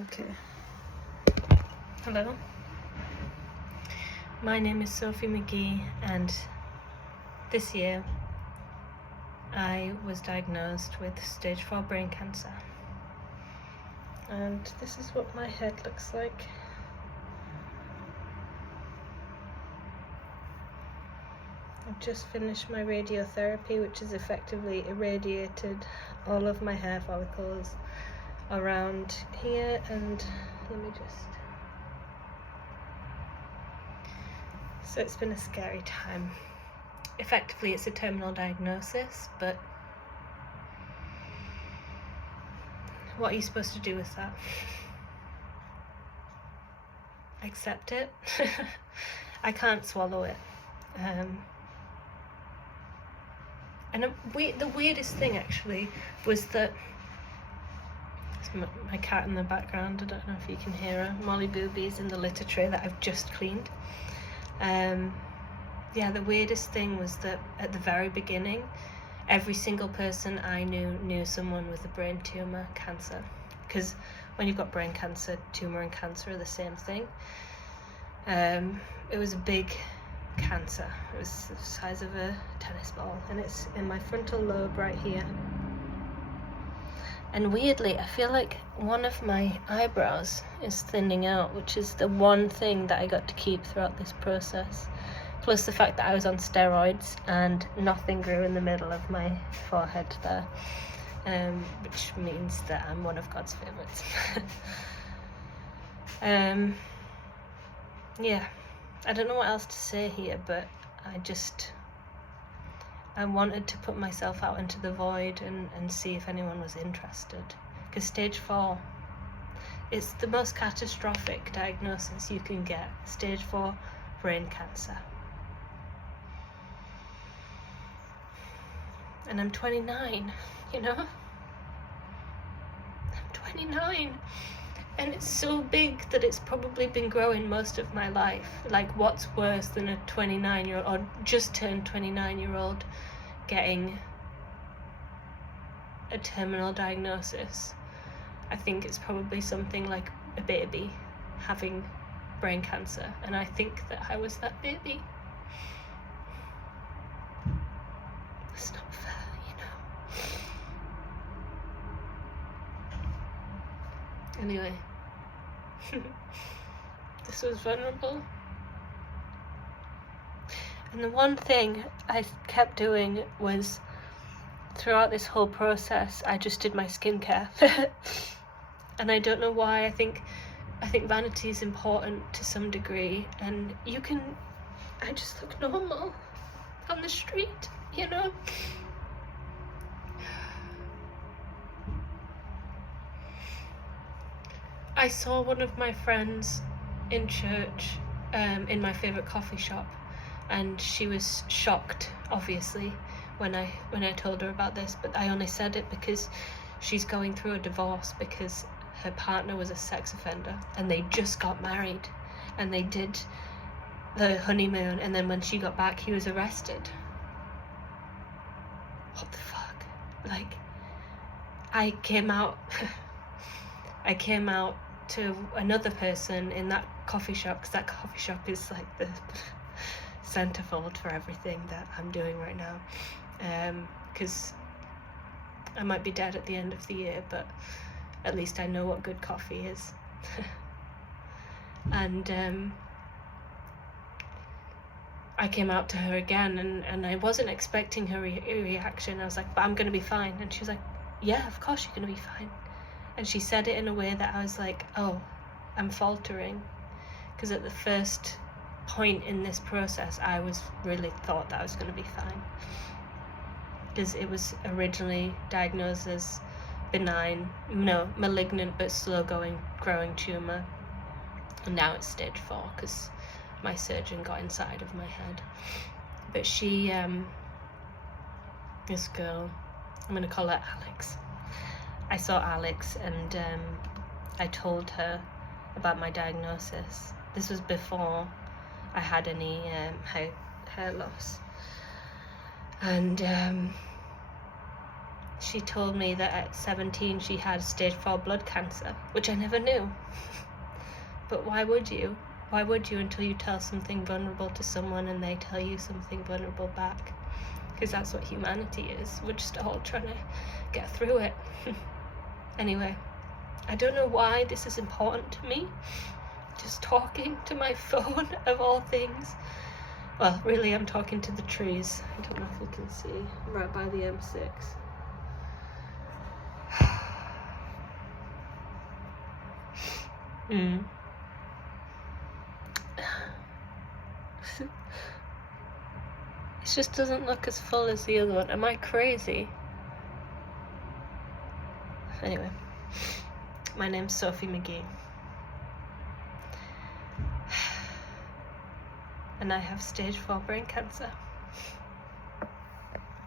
Okay. Hello. My name is Sophie McGee, and this year I was diagnosed with stage 4 brain cancer. And this is what my head looks like. I've just finished my radiotherapy, which has effectively irradiated all of my hair follicles around here, and let me just... So it's been a scary time. Effectively, it's a terminal diagnosis, but what are you supposed to do with that? Accept it? I can't swallow it. And the weirdest thing actually was that my cat in the background, I don't know if you can hear her, Molly Boobies in the litter tray that I've just cleaned. The weirdest thing was that at the very beginning, every single person I knew someone with a brain tumour, cancer. Because when you've got brain cancer, tumour and cancer are the same thing. It was a big cancer. It was the size of a tennis ball, and it's in my frontal lobe right here. And weirdly, I feel like one of my eyebrows is thinning out, which is the one thing that I got to keep throughout this process. Plus the fact that I was on steroids and nothing grew in the middle of my forehead there, which means that I'm one of God's favourites. Yeah, I don't know what else to say here, but I wanted to put myself out into the void and see if anyone was interested. Because stage 4, it's the most catastrophic diagnosis you can get. Stage 4 brain cancer. And I'm 29, I'm 29. And it's so big that it's probably been growing most of my life. Like, what's worse than a 29-year-old or just turned 29-year-old getting a terminal diagnosis? I think it's probably something like a baby having brain cancer, and I think that I was that baby. It's not fair, Anyway, this was vulnerable. And the one thing I kept doing was, throughout this whole process, I just did my skincare. And I don't know why. I think vanity is important to some degree, and I just look normal on the street, I saw one of my friends in church, in my favourite coffee shop, and she was shocked, obviously, when I told her about this, but I only said it because she's going through a divorce because her partner was a sex offender, and they just got married, and they did the honeymoon, and then when she got back, he was arrested. What the fuck? Like, I came out to another person in that coffee shop, because that coffee shop is like the centerfold for everything that I'm doing right now, because I might be dead at the end of the year, but at least I know what good coffee is. And I came out to her again, and I wasn't expecting her reaction. I was like, but I'm gonna be fine. And she was like, yeah, of course you're gonna be fine. And she said it in a way that I was like, oh, I'm faltering. Because at the first point in this process, I really thought that I was going to be fine. Because it was originally diagnosed as malignant but slow growing tumour. And now it's stage 4 because my surgeon got inside of my head. But she, this girl, I'm going to call her Alex. I saw Alex, and I told her about my diagnosis. This was before I had any hair loss. And she told me that at 17 she had stage 4 blood cancer, which I never knew. But why would you? Why would you until you tell something vulnerable to someone and they tell you something vulnerable back? Because that's what humanity is. We're just all trying to get through it. Anyway, I don't know why this is important to me. Just talking to my phone, of all things. Well, really, I'm talking to the trees. I don't know if you can see. I'm right by the M6. It just doesn't look as full as the other one. Am I crazy? Anyway, my name's Sophie McGee. And I have stage 4 brain cancer.